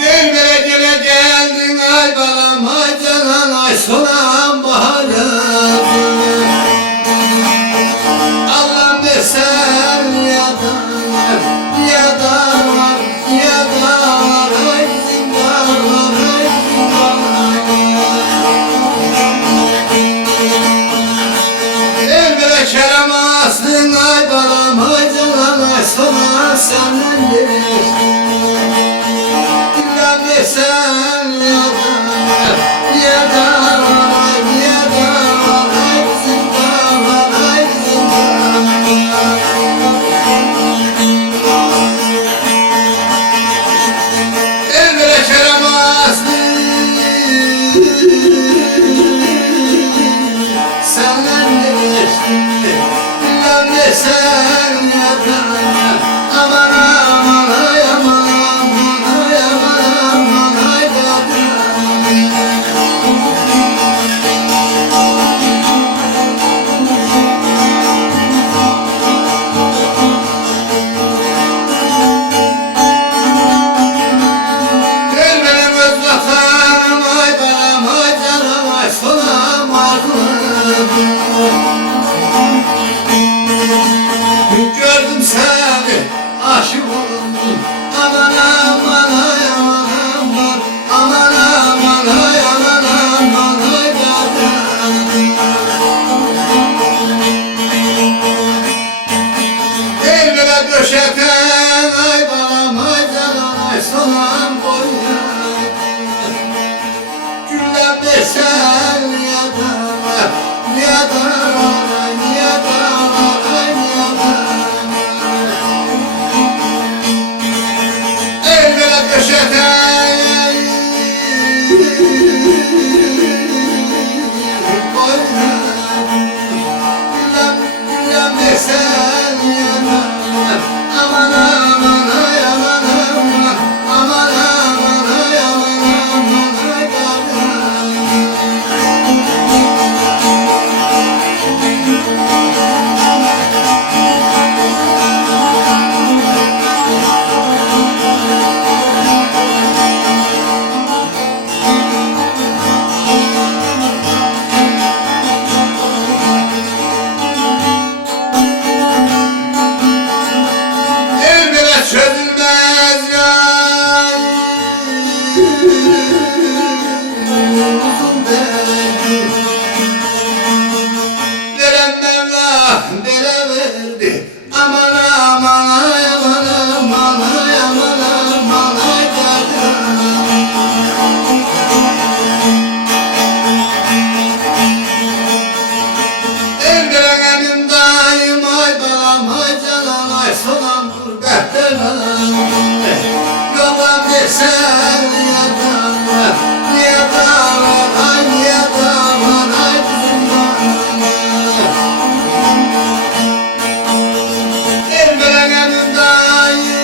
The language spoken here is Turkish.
Delbere geldin ay balam ay canan ay solan baharım. Allah'ım desen ya da var ay zindan ay zindan. Delbere kerem astın ay balam ay canan ay solan senden geçtim. Sen ya da ay zindan ay zindan. Elbere kerem aslı senden geçti. Bilmem ne sen ya da aman aman ay aman. Gördüm seni, aşık oldum. Aman aman ay aman aman. Aman aman ay aman aman ay Elbere döşeten ay balam ay canan ay solan boyuna. Güllem desen ya da var ya da var ya da var ay ya da. Elbere döşeten boyuna. Güllem desen ya da var aman aman ay aman aman. Aman aman ay aman aman ay da. Çözülmez yay uzun derdi. Veren Mevla bele verdi. Aman aman ay aman aman ay aman aman ay derdi. Elberen elimdayım ay balam ay canan ay solan gurbetten. Yoldan desen ya da var ya da var ay ya da var ay zindan. Elberen elimdayım